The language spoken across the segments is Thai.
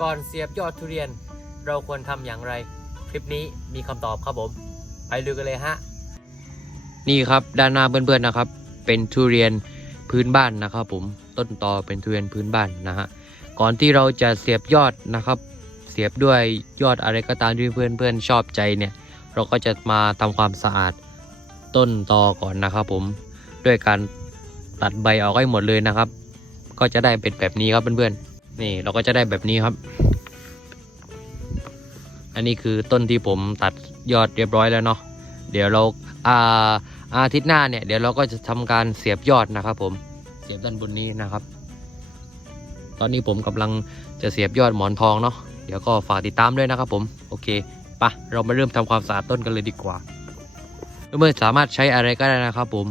ก่อนเสียบยอดทุเรียน เราควรทำอย่างไร คลิปนี้มีคำตอบครับผม ไปดูกันเลยฮะ นี่ครับด้านหน้าเพื่อนๆนะครับ เป็นทุเรียนพื้นบ้านนะครับ ผมต้นตอเป็นทุเรียนพื้นบ้านนะฮะก่อนที่เราจะเสียบยอดนะครับ เสียบด้วยยอดอะไรก็ตามที่เพื่อนๆชอบใจเนี่ย เราก็จะมาทำความสะอาดต้นตอก่อนนะครับ ผมด้วยการตัดใบออกให้หมดเลยนะครับ ก็จะได้เป็นแบบนี้ครับเพื่อนๆ นี่เราก็จะได้แบบนี้ครับ อันนี้คือต้นที่ผมตัดยอดเรียบร้อยแล้วเนาะเดี๋ยวเราอาอาทิตย์หน้าเนี่ยเดี๋ยวเราก็จะทำการเสียบยอดนะครับผมเสียบด้านบนนี้นะครับ ตอนนี้ผมกำลังจะเสียบยอดหมอนทองเนาะเดี๋ยวก็ฝากติดตามด้วยนะครับผมโอเคปะเรามาเริ่มทำความสะอาดต้นกันเลยดีกว่าเมื่อสามารถใช้อะไรก็ได้นะครับผม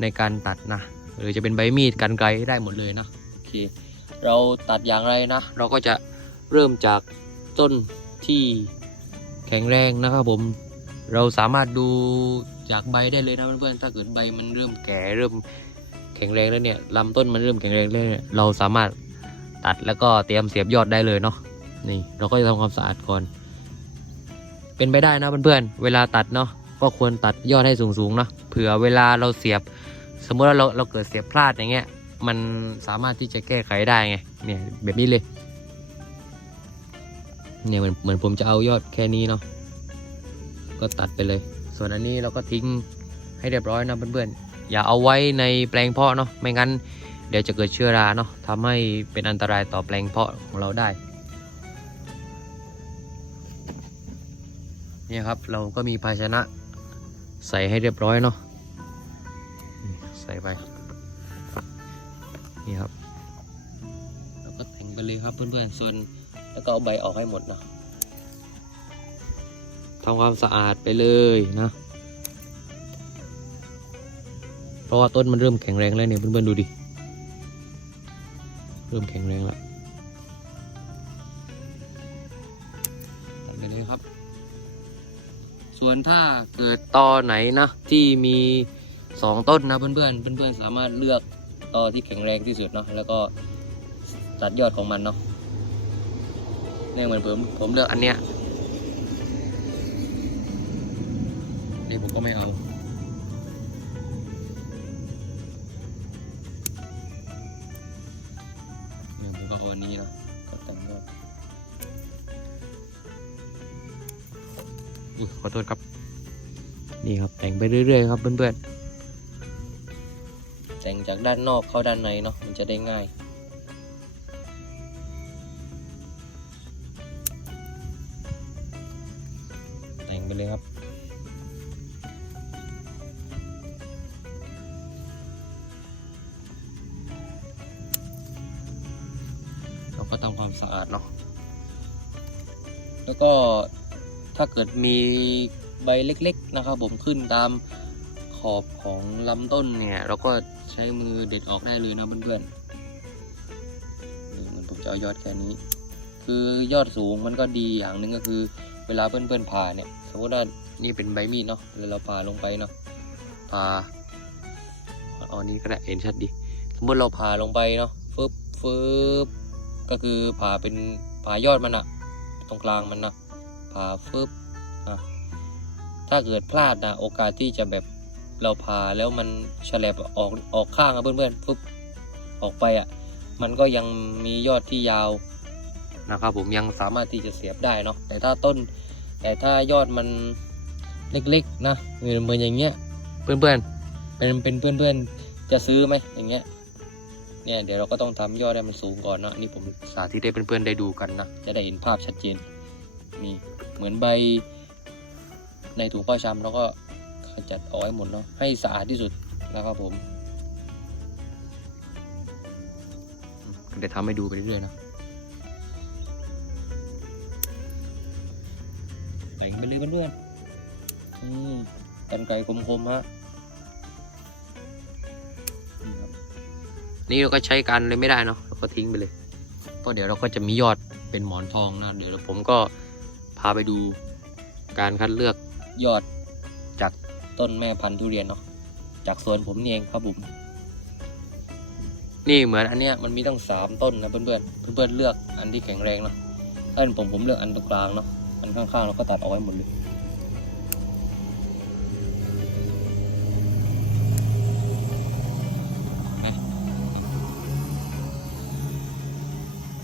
ในการตัดนะหรือจะเป็นใบมีดกันไกลได้หมดเลยนะโอเค เราตัดอย่างไรนะ เราก็จะเริ่มจากต้นที่แข็งแรงนะครับผม เราสามารถดูจากใบได้เลยนะเพื่อนๆถ้าเกิดใบมันเริ่มแก่เริ่มแข็งแรงแล้วเนี่ยลำต้นมันเริ่มแข็งแรงแล้วเนี่ยเราสามารถตัดแล้วก็เตรียมเสียบยอดได้เลยเนาะนี่เราก็จะทำความสะอาดก่อน เป็นไปได้นะเพื่อนๆเวลาตัดเนาะก็ควรตัดยอดให้สูงๆเนาะเผื่อเวลาเราเสียบ สมมติว่าเราเราเกิดเสียบพลาดอย่างเงี้ย มันสามารถที่จะแก้ไขได้ไงเนี่ยแบบนี้เลยเนี่ยเหมือนเหมือนผมจะเอายอดแค่นี้เนาะก็ตัดไปเลย ส่วนอันนี้เราก็ทิ้งให้เรียบร้อยนะเพื่อนๆอย่าเอาไว้ในแปลงเพาะเนาะไม่งั้นเดี๋ยวจะเกิดเชื้อราเนาะทำให้เป็นอันตรายต่อแปลงเพาะของเราได้เนี่ยครับเราก็มีภาชนะใส่ให้เรียบร้อยเนาะใส่ไป นี่ครับแล้วก็แต่งไปเลยครับเพื่อนๆ ส่วนแล้วก็เอาใบออกให้หมดนะทำความสะอาดไปเลยนะ เพราะว่าต้นมันเริ่มแข็งแรงแล้วเนี่ยเพื่อนๆดูดิ เริ่มแข็งแรงแล้วไปเลยครับ ส่วนถ้าเกิดตอไหนนะ ที่มีสองต้นนะเพื่อนๆ เพื่อนๆสามารถเลือก ตอที่แข็งแรงที่สุดเนาะแล้วก็ตัดยอดของมันเนาะเนี่ยเหมือนผมผมเลือกอันเนี้ยนี่ผมก็ไม่เอาเนี่ยผมก็เอาอันนี้นะก็แต่งยอดอุ้ยขอโทษครับ นี่ครับแต่งไปเรื่อยๆครับเพื่อนๆ แต่งจากด้านนอกเข้าด้านในเนาะมันจะได้ง่ายแต่งไปเลยครับเราก็ทำความสะอาดเนาะแล้วก็ถ้าเกิดมีใบเล็กๆนะครับผมขึ้นตาม ขอบของลำต้นเนี่ย เราก็ใช้มือเด็ดออกได้เลยนะเพื่อนๆนี่มันผมจะเอายอดแค่นี้ คือยอดสูงมันก็ดีอย่างหนึ่งก็คือ เวลาเพื่อนๆผ่าเนี่ยสมมติว่านี่เป็นใบมีดเนาะแล้วเราผ่าลงไปเนาะผ่าเอาอันนี้ก็ได้เห็นชัดดี สมมติเราผ่าลงไปเนาะฟึบฟึบก็คือผ่าเป็นผ่ายอดมันอะตรงกลางมันนะผ่าฟึบอะถ้าเกิดพลาดนะโอกาสที่จะแบบ เราผ่าแล้วมันฉลบออกออกข้างอะเพื่อนๆฟึบออกไปอะมันก็ยังมียอดที่ยาวนะครับผมยังสามารถที่จะเสียบได้เนาะแต่ถ้าต้น แต่ถ้ายอดมันเล็กๆนะเหมือนเหมือนอย่างเงี้ยเพื่อนๆเป็นเป็นเพื่อนๆจะซื้อไหมอย่างเงี้ยเนี่ยเดี๋ยวเราก็ต้องทำยอดให้มันสูงก่อนเนอะนี่ผมสาธิตให้เพื่อนๆได้ดูกันนะจะได้เห็นภาพชัดเจนนี่เหมือนใบในถุงข้าวชำเราก็ ขจัดออกให้หมดเนาะให้สะอาดที่สุดนะครับผมเดี๋ยวทำให้ดูไปเรื่อยๆนะแต่งไปเลยเพื่อนๆอืมกันไกรคมๆฮะนี่เราก็ใช้กันเลยไม่ได้เนาะเราก็ทิ้งไปเลยเพราะเดี๋ยวเราก็จะมียอดเป็นหมอนทองนะเดี๋ยวผมก็พาไปดูการคัดเลือกยอด ต้นแม่พันธุ์ทุเรียนเนาะจากสวนผมนี่เองครับผมนี่เหมือนอันเนี้ยมันมีตั้งสามต้นนะเพื่อนๆเพื่อนๆเลือกอันที่แข็งแรงเนาะเอ้ยผมผมเลือกอันตรงกลางเนาะอันข้างๆเราก็ตัดเอาไว้หมดเลย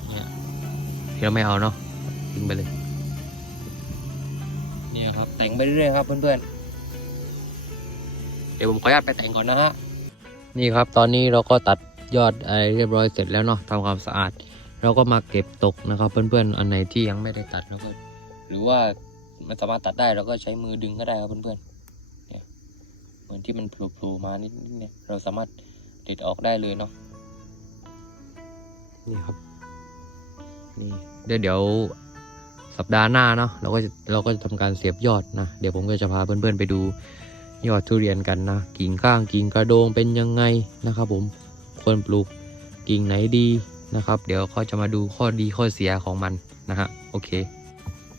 เนี่ยที่เราไม่เอาเนาะทิ้งไปเลย เนี่ยครับแต่งไปเรื่อยๆครับเพื่อนๆ เดี๋ยวผมขออนุญาตไปแต่งก่อนนะฮะนี่ครับตอนนี้เราก็ตัดยอดอะไรเรียบร้อยเสร็จแล้วเนาะทำความสะอาด เราก็มาเก็บตกนะครับเพื่อนๆอันไหนที่ยังไม่ได้ตัดเราก็หรือว่ามันสามารถตัดได้เราก็ใช้มือดึงก็ได้ครับเพื่อนๆเนี่ยเหมือนที่มันโผล่ๆมานิดๆเนี่ยเราสามารถเด็ดออกได้เลยเนาะนี่ครับนี่เดี๋ยวเดี๋ยวสัปดาห์หน้าเนาะเราก็จะเราก็จะทำการเสียบยอดนะ เดี๋ยวผมก็จะพาเพื่อนๆไปดู ยอดทุเรียนกันนะกิ่งก้างกิ่งกระโดงเป็นยังไงนะครับผมควรปลูกกิ่งไหนดีนะครับ เดี๋ยวเขาจะมาดูข้อดีข้อเสียของมันนะฮะโอเค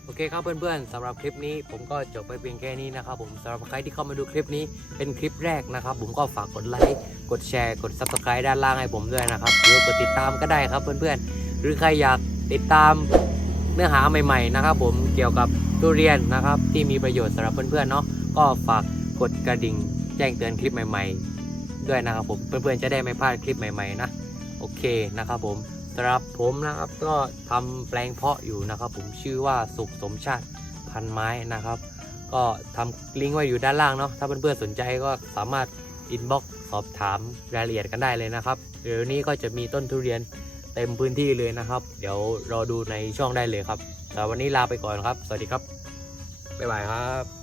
โอเคครับเพื่อนๆสำหรับคลิปนี้ผมก็จบไปเพียงแค่นี้นะครับผมสำหรับใครที่เข้ามาดูคลิปนี้เป็นคลิปแรกนะครับ ผมก็ฝากกดไลค์กดแชร์กด subscribe ด้านล่างให้ผมด้วยนะครับหรือกดติดตามก็ได้ครับเพื่อนๆ หรือใครอยากติดตามเนื้อหาใหม่ๆนะครับ ผมเกี่ยวกับทุเรียนนะครับ ที่มีประโยชน์สำหรับเพื่อนๆเนาะก็ฝาก กดกระดิ่งแจ้งเตือนคลิปใหม่ ๆ ด้วยนะครับผมเพื่อนๆจะได้ไม่พลาดคลิปใหม่ ๆ นะโอเคนะครับผมสำหรับผมนะครับก็ทำแปลงเพาะอยู่นะครับ ผมชื่อว่าสุขสมชาติพันไม้นะครับ ก็ทำลิงก์ไว้อยู่ด้านล่างเนาะถ้าเพื่อนๆสนใจก็สามารถอินบ็อกซ์สอบถามรายละเอียดกันได้เลยนะครับเดี๋ยวนี้ก็จะมีต้นทุเรียนเต็มพื้นที่เลยนะครับ เดี๋ยวรอดูในช่องได้เลยครับแต่วันนี้ลาไปก่อนครับ สวัสดีครับบ๊ายบายครับ